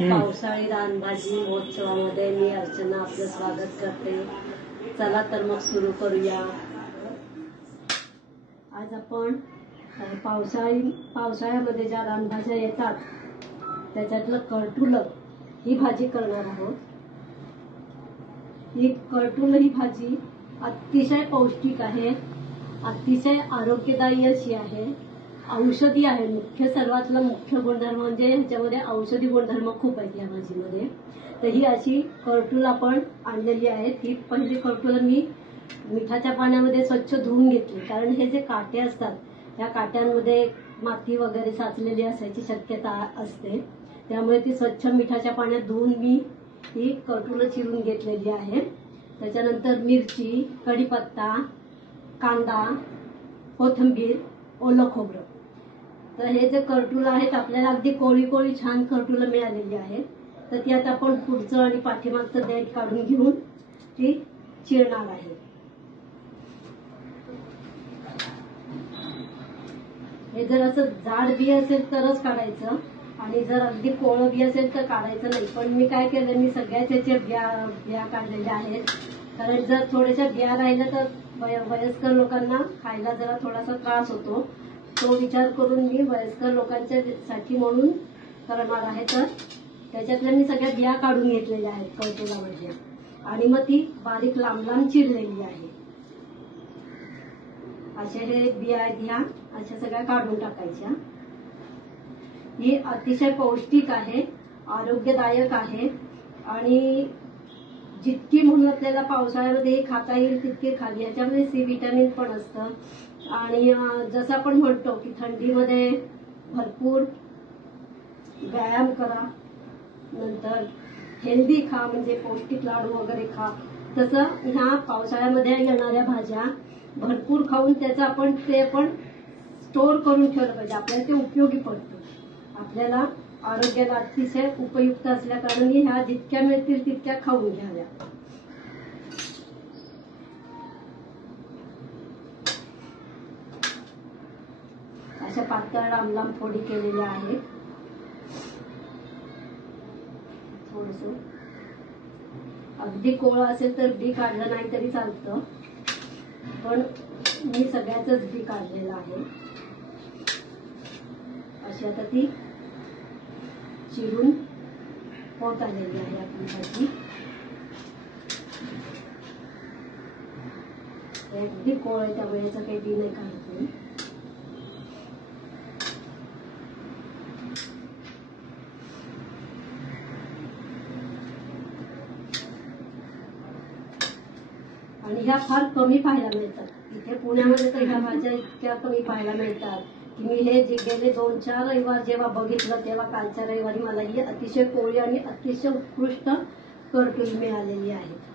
पावसाळी रानभाजी महोत्सवामध्ये मी अर्चना आपलं स्वागत करते। चला तर मग सुरू करूया। आज आपण पावसाळ्यामध्ये ज्या रानभाज्या येतात त्याच्यातलं करटुलं ही भाजी करणार आहोत। ही करटुलं ही भाजी अतिशय पौष्टिक आहे, अतिशय आरोग्यदायी अशी आहे, औषधी आहे। सर्वातला मुख्य गुणधर्म म्हणजे ह्याच्यामध्ये औषधी गुणधर्म खूप आहेत या भाजीमध्ये। तर ही अशी करटुलं आपण आणलेली आहे। ही पहिली करटुलं मी मिठाच्या पाण्यामध्ये स्वच्छ धुवून घेतली, कारण हे जे काटे असतात या काट्यांमध्ये माती वगैरे साचलेली असायची शक्यता असते, त्यामुळे ती स्वच्छ मिठाच्या पाण्यात धुवून मी ही करटुलं चिरून घेतलेली आहे। त्याच्यानंतर मिरची, कढीपत्ता, कांदा, कोथिंबीर, ओलं खोबरं। तर हे जे करटुलं आहेत आपल्याला अगदी कोळी कोळी छान करटुलं मिळालेली आहेत। तर ती आता आपण पुढचं आणि पाठीमागचं देठ काढून घेऊन ती चिरणार आहे। हे जर असं जाड बी असेल तरच काढायचं, आणि जर अगदी कोवळं बी असेल तर काढायचं नाही। पण मी काय केलं, मी सगळ्याच याच्या बिया काढलेल्या आहेत, कारण जर थोड्याशा बिया राहिल्या तर वयस्कर लोकांना खायला जरा थोडासा त्रास होतो। तो विचार करून मी वयस्कर लोकांच्या साठी म्हणून करणार आहे। तर त्याच्यातल्या मी सगळ्या बिया काढून घेतलेल्या आहेत करटुलामध्ये, आणि मग ती बारीक लांब लांब चिरलेली आहे। अशा हे बिया आहेत, ह्या अशा सगळ्या काढून टाकायच्या। ही अतिशय पौष्टिक आहे, आरोग्यदायक आहे, आणि जितकी म्हणून आपल्याला पावसाळ्यामध्ये खाता येईल तितके खावी। याच्यामध्ये सी व्हिटॅमिन पण असतं, आणि जसं आपण म्हणतो की थंडीमध्ये भरपूर व्यायाम करा, नंतर हेल्दी खा, म्हणजे पौष्टिक लाडू वगैरे खा, तसं ह्या पावसाळ्यामध्ये येणाऱ्या भाज्या भरपूर खाऊन त्याचं आपण स्टोर करून ठेवलं पाहिजे। आपल्याला ते उपयोगी पडतं, आपल्याला आरोग्याला अतिशय उपयुक्त असल्या कारणाने ह्या जितक्या मिळतील तितक्या खाऊन घ्याव्या। अशा पातळ लांब लांब फोडी केलेल्या आहेत। थोडस अगदी कोवळं असेल तर बी काढलं नाही तरी चालतं, पण मी सगळ्याच बी काढलेलं आहे। अशी आता ती चिरून होत आलेली आहे आपली भाजी। अगदी कोवळं आहे त्यामुळे याचं काही बी नाही काढत मी। आणि ह्या फार कमी पाहायला मिळतात इथे पुण्यामध्ये। तर ह्या भाज्या इतक्या कमी पाहायला मिळतात की मी हे जे गेले 2-4 रविवार जेव्हा बघितलं, तेव्हा कालच्या रविवारी मला ही अतिशय कोवळी आणि अतिशय उत्कृष्ट करटुली मिळालेली आहे।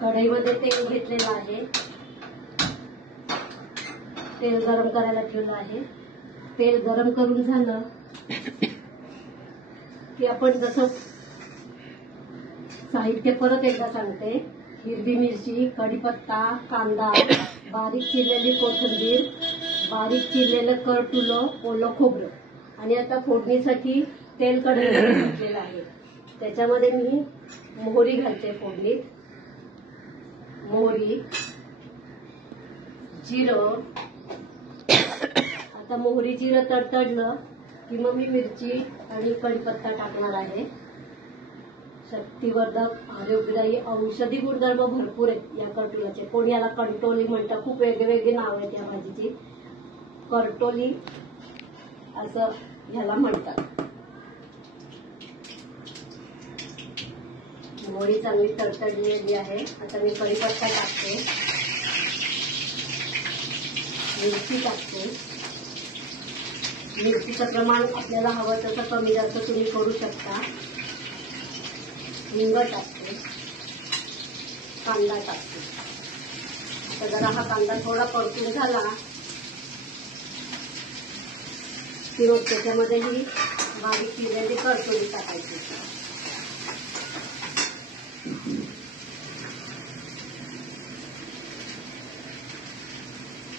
कढईमध्ये तेल घेतलेलं आहे, तेल गरम करायला ठेवलं आहे। तेल गरम करून झालं की आपण जसं साहित्य परत एकदा सांगते। हिरवी मिरची, कढीपत्ता, कांदा, बारीक चिरलेली कोथिंबीर, बारीक चिरलेलं करटुलं, ओलं खोबरं, आणि आता फोडणीसाठी तेल कढईमध्ये घातलेलं आहे। त्याच्यामध्ये मी मोहरी घालते फोडणीत। मोहरी, जिरं, आता मोहरी जिरं तडतडलं की मग मी मिरची आणि कढीपत्ता टाकणार आहे। शक्तिवर्धक, आरोग्यदायी, औषधी गुणधर्म भरपूर आहेत या करटुल्याचे। कोणी याला कंटोली म्हणतात, खूप वेगवेगळे नाव आहेत या भाजीची। करटोली असं ह्याला म्हणतात। मोहरी चांगली तडतडलेली आहे, आता मी कढीपत्ता टाकते, मिरची टाकते। मिरचीचं प्रमाण आपल्याला हवं तसं कमी जास्त तुम्ही करू शकता। हिंग टाकते, कांदा टाकते। आता जरा हा कांदा थोडा परतून झाला की मग त्याच्यामध्ये ही बारीक चिरलेली करटुली टाकायची।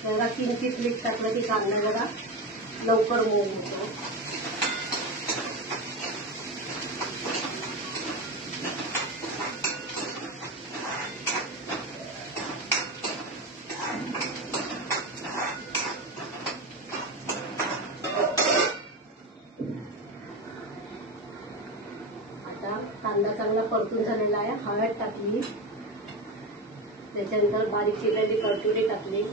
जरा किंचित मीठ टाकलं की कांदा जरा लवकर मऊ होतो. आता कांदा चांगला परतून झालेला आहे. हळद टाकली, त्याच्यानंतर बारीक चिरलेली करटुरी टाकली,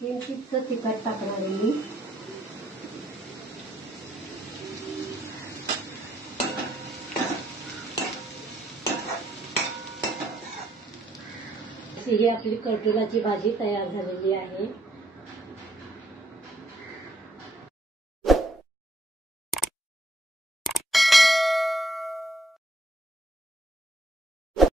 किंचित तिखट टाकणार आहे मी. ही आपली करटुराची भाजी तयार झालेली आहे.